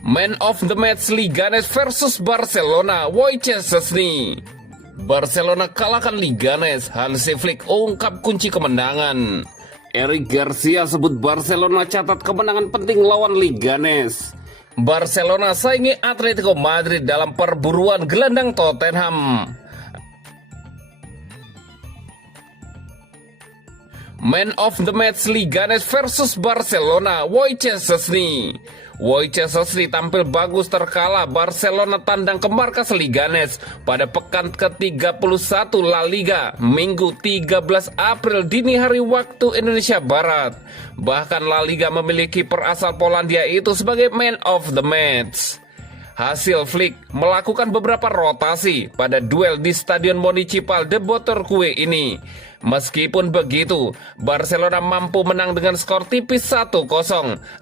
Man of the match Leganes versus Barcelona, Wojciech Szczesny. Barcelona kalahkan Leganes, Hansi Flick ungkap kunci kemenangan. Eric Garcia sebut Barcelona catat kemenangan penting lawan Leganes. Barcelona saingi Atletico Madrid dalam perburuan gelandang Tottenham. Man of the match Leganes versus Barcelona, Wojciech Szczesny. Wojciech Szczesny tampil bagus terkala Barcelona tandang ke markas Leganes pada pekan ke-31 La Liga, Minggu 13 April dini hari waktu Indonesia Barat. Bahkan La Liga memiliki kiper asal Polandia itu sebagai man of the match. Hasil Flick melakukan beberapa rotasi pada duel di Stadion Municipal de Botorkue ini. Meskipun begitu, Barcelona mampu menang dengan skor tipis 1-0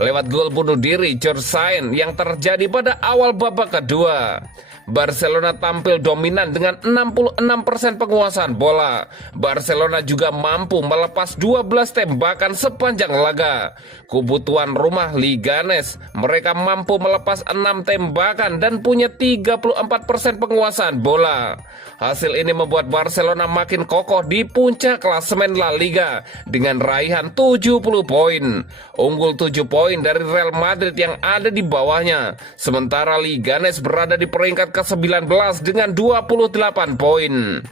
lewat gol bunuh diri George Sainz yang terjadi pada awal babak kedua. Barcelona tampil dominan dengan 66% penguasaan bola. Barcelona juga mampu melepas 12 tembakan sepanjang laga. Kubu tuan rumah Leganes, mereka mampu melepas 6 tembakan dan punya 34% penguasaan bola. Hasil ini membuat Barcelona makin kokoh di puncak klasemen La Liga dengan raihan 70 poin. Unggul 7 poin dari Real Madrid yang ada di bawahnya. Sementara Leganes berada di peringkat ke-19 dengan 28 poin.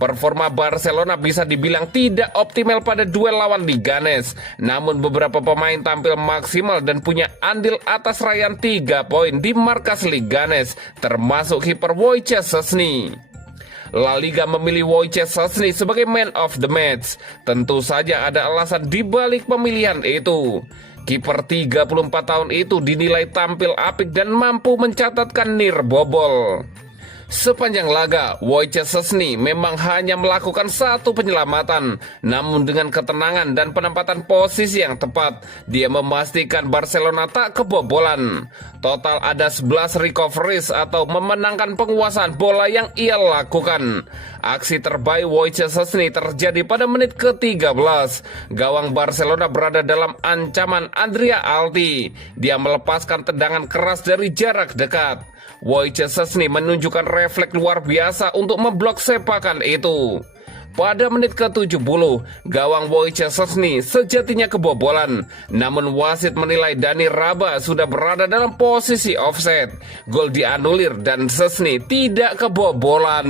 Performa Barcelona bisa dibilang tidak optimal pada duel lawan Leganes. Namun beberapa pemain tampil maksimal dan punya andil atas raihan 3 poin di markas Leganes, termasuk kiper Wojciech Szczesny. La Liga memilih Wojciech Szczesny sebagai man of the match. Tentu saja ada alasan di balik pemilihan itu. Kiper 34 tahun itu dinilai tampil apik dan mampu mencatatkan nirbobol. Sepanjang laga, Wojciech Szczesny memang hanya melakukan satu penyelamatan. Namun dengan ketenangan dan penempatan posisi yang tepat, dia memastikan Barcelona tak kebobolan. Total ada 11 recoveries atau memenangkan penguasaan bola yang ia lakukan. Aksi terbaik Wojciech Szczesny terjadi pada menit ke-13. Gawang Barcelona berada dalam ancaman Andrea Alti. Dia melepaskan tendangan keras dari jarak dekat. Wojciech Szczesny menunjukkan refleks luar biasa untuk memblok sepakan itu. Pada menit ke-70, gawang Wojciech Szczesny sejatinya kebobolan. Namun wasit menilai Dani Raba sudah berada dalam posisi offside. Gol dianulir dan Szczesny tidak kebobolan.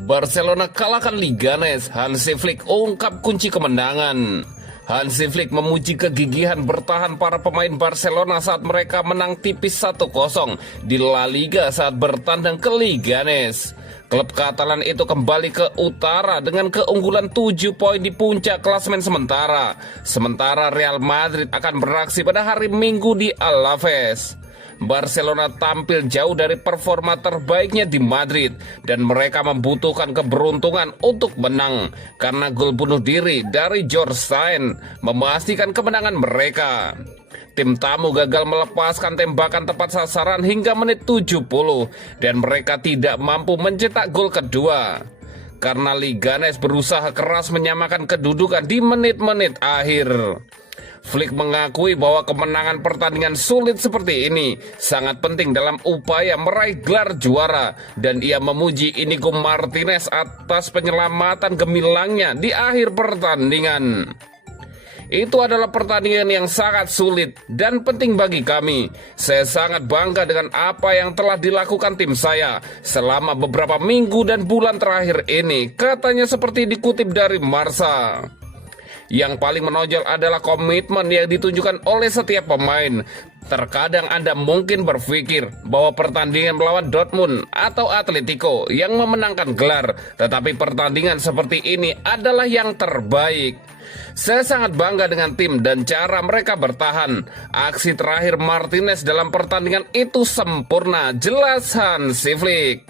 Barcelona kalahkan Leganes, Hansi Flick ungkap kunci kemenangan. Hansi Flick memuji kegigihan bertahan para pemain Barcelona saat mereka menang tipis 1-0 di La Liga saat bertandang ke Leganes. Klub Katalan itu kembali ke utara dengan keunggulan 7 poin di puncak klasemen sementara. Sementara Real Madrid akan beraksi pada hari Minggu di Alaves. Barcelona tampil jauh dari performa terbaiknya di Madrid dan mereka membutuhkan keberuntungan untuk menang karena gol bunuh diri dari George Sainz memastikan kemenangan mereka. Tim tamu gagal melepaskan tembakan tepat sasaran hingga menit 70 dan mereka tidak mampu mencetak gol kedua. Karena Leganes berusaha keras menyamakan kedudukan di menit-menit akhir. Flick mengakui bahwa kemenangan pertandingan sulit seperti ini sangat penting dalam upaya meraih gelar juara dan ia memuji Inigo Martinez atas penyelamatan gemilangnya di akhir pertandingan. Itu adalah pertandingan yang sangat sulit dan penting bagi kami. Saya sangat bangga dengan apa yang telah dilakukan tim saya selama beberapa minggu dan bulan terakhir ini, katanya seperti dikutip dari Marca. Yang paling menonjol adalah komitmen yang ditunjukkan oleh setiap pemain. Terkadang Anda mungkin berpikir bahwa pertandingan melawan Dortmund atau Atletico yang memenangkan gelar, tetapi pertandingan seperti ini adalah yang terbaik. Saya sangat bangga dengan tim dan cara mereka bertahan. Aksi terakhir Martinez dalam pertandingan itu sempurna, jelas Hansi Flick.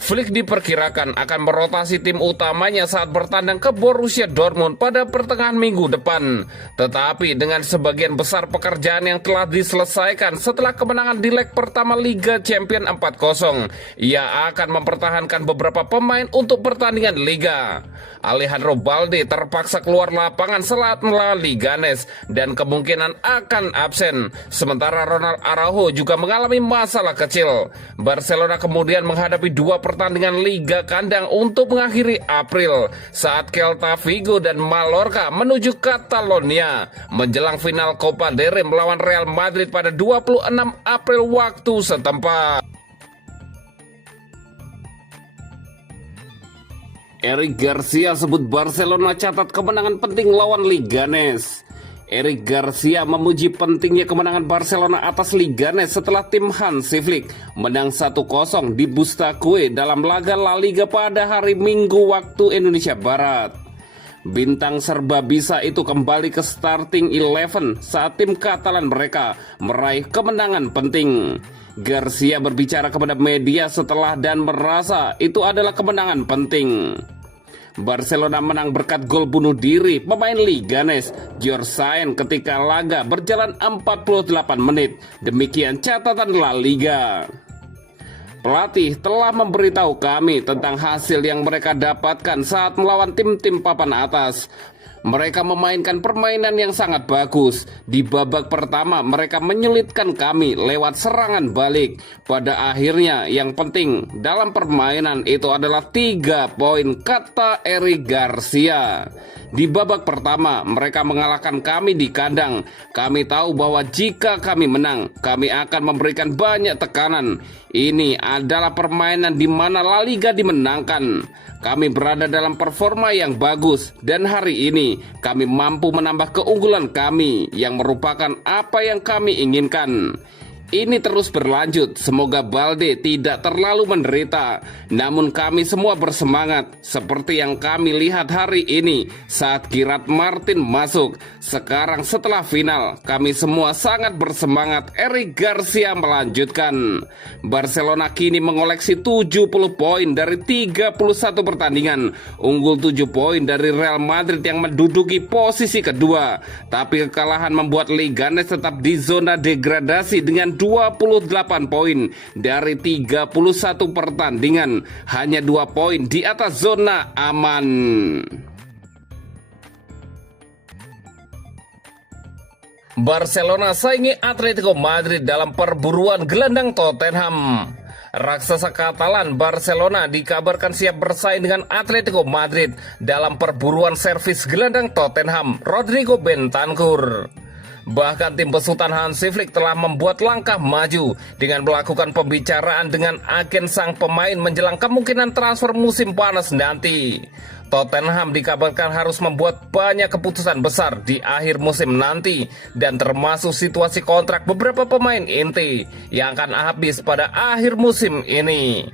Flick diperkirakan akan merotasi tim utamanya saat bertandang ke Borussia Dortmund pada pertengahan minggu depan. Tetapi dengan sebagian besar pekerjaan yang telah diselesaikan setelah kemenangan di leg pertama Liga Champions 4-0, ia akan mempertahankan beberapa pemain untuk pertandingan Liga. Alejandro Balde terpaksa keluar lapangan saat melawan Leganes dan kemungkinan akan absen. Sementara Ronald Araujo juga mengalami masalah kecil. Barcelona kemudian menghadapi dua pertandingan Liga kandang untuk mengakhiri April saat Celta Vigo dan Mallorca menuju Catalonia menjelang final Copa del Rey melawan Real Madrid pada 26 April waktu setempat. Eric Garcia sebut Barcelona catat kemenangan penting lawan Leganes. Eric Garcia memuji pentingnya kemenangan Barcelona atas Leganes setelah tim Hansi Flick menang 1-0 di Bustacue dalam laga La Liga pada hari Minggu waktu Indonesia Barat. Bintang serba bisa itu kembali ke starting 11 saat tim Katalan mereka meraih kemenangan penting. Garcia berbicara kepada media setelah dan merasa itu adalah kemenangan penting. Barcelona menang berkat gol bunuh diri pemain Leganes, George Sainz ketika laga berjalan 48 menit. Demikian catatan La Liga. Pelatih telah memberitahu kami tentang hasil yang mereka dapatkan saat melawan tim-tim papan atas. Mereka memainkan permainan yang sangat bagus. Di babak pertama mereka menyulitkan kami lewat serangan balik. Pada akhirnya yang penting dalam permainan itu adalah 3 poin, kata Eric Garcia. Di babak pertama mereka mengalahkan kami di kandang. Kami tahu bahwa jika kami menang, kami akan memberikan banyak tekanan. Ini adalah permainan di mana La Liga dimenangkan. Kami berada dalam performa yang bagus dan hari ini kami mampu menambah keunggulan kami yang merupakan apa yang kami inginkan. Ini terus berlanjut, semoga Balde tidak terlalu menderita. Namun kami semua bersemangat, seperti yang kami lihat hari ini saat Gerard Martin masuk. Sekarang setelah final, kami semua sangat bersemangat, Eric Garcia melanjutkan. Barcelona kini mengoleksi 70 poin dari 31 pertandingan, unggul 7 poin dari Real Madrid yang menduduki posisi kedua. Tapi kekalahan membuat Leganes tetap di zona degradasi dengan 28 poin dari 31 pertandingan, hanya 2 poin di atas zona aman. Barcelona saingi Atletico Madrid dalam perburuan gelandang Tottenham. Raksasa Katalan Barcelona dikabarkan siap bersaing dengan Atletico Madrid dalam perburuan servis gelandang Tottenham, Rodrigo Bentancur. Bahkan tim besutan Hansi Flick telah membuat langkah maju dengan melakukan pembicaraan dengan agen sang pemain menjelang kemungkinan transfer musim panas nanti. Tottenham dikabarkan harus membuat banyak keputusan besar di akhir musim nanti dan termasuk situasi kontrak beberapa pemain inti yang akan habis pada akhir musim ini.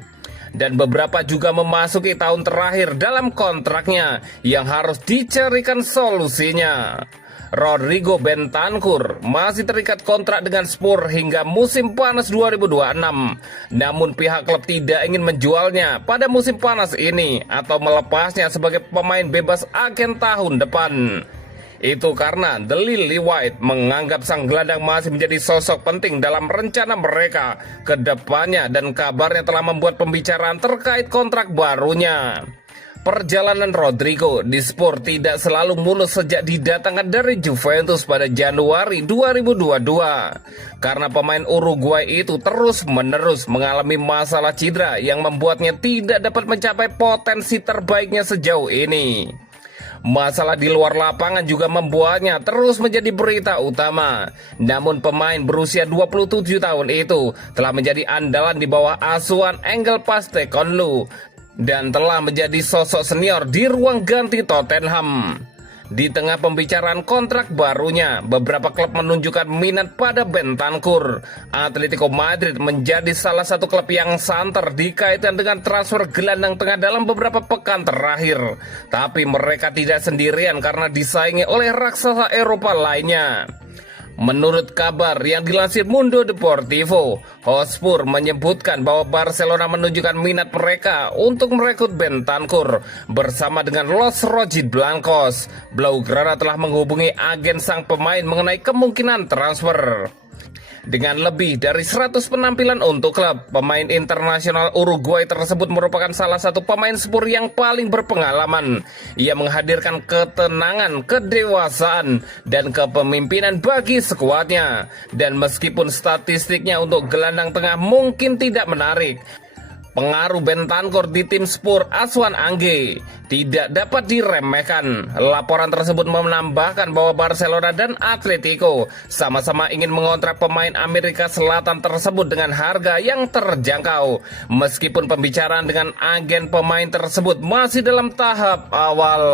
Dan beberapa juga memasuki tahun terakhir dalam kontraknya yang harus dicarikan solusinya. Rodrigo Bentancur masih terikat kontrak dengan Spurs hingga musim panas 2026. Namun pihak klub tidak ingin menjualnya pada musim panas ini atau melepasnya sebagai pemain bebas agen tahun depan. Itu karena The Lily White menganggap sang gelandang masih menjadi sosok penting dalam rencana mereka ke depannya dan kabarnya telah membuat pembicaraan terkait kontrak barunya. Perjalanan Rodrigo di Spurs tidak selalu mulus sejak didatangkan dari Juventus pada Januari 2022. Karena pemain Uruguay itu terus-menerus mengalami masalah cedera yang membuatnya tidak dapat mencapai potensi terbaiknya sejauh ini. Masalah di luar lapangan juga membuatnya terus menjadi berita utama. Namun pemain berusia 27 tahun itu telah menjadi andalan di bawah asuhan Angel Postecoglou dan telah menjadi sosok senior di ruang ganti Tottenham. Di tengah pembicaraan kontrak barunya, beberapa klub menunjukkan minat pada Bentancur. Atletico Madrid menjadi salah satu klub yang santer dikaitkan dengan transfer gelandang tengah dalam beberapa pekan terakhir. Tapi mereka tidak sendirian karena disaingi oleh raksasa Eropa lainnya. Menurut kabar yang dilansir Mundo Deportivo, Hotspur menyebutkan bahwa Barcelona menunjukkan minat mereka untuk merekrut Bentancur bersama dengan Los Rojiblancos. Blaugrana telah menghubungi agen sang pemain mengenai kemungkinan transfer. Dengan lebih dari 100 penampilan untuk klub, pemain internasional Uruguay tersebut merupakan salah satu pemain Spurs yang paling berpengalaman. Ia menghadirkan ketenangan, kedewasaan, dan kepemimpinan bagi skuadnya. Dan meskipun statistiknya untuk gelandang tengah mungkin tidak menarik, pengaruh Bentancur di tim Spurs Asuhan Angge tidak dapat diremehkan. Laporan tersebut menambahkan bahwa Barcelona dan Atletico sama-sama ingin mengontrak pemain Amerika Selatan tersebut dengan harga yang terjangkau. Meskipun pembicaraan dengan agen pemain tersebut masih dalam tahap awal.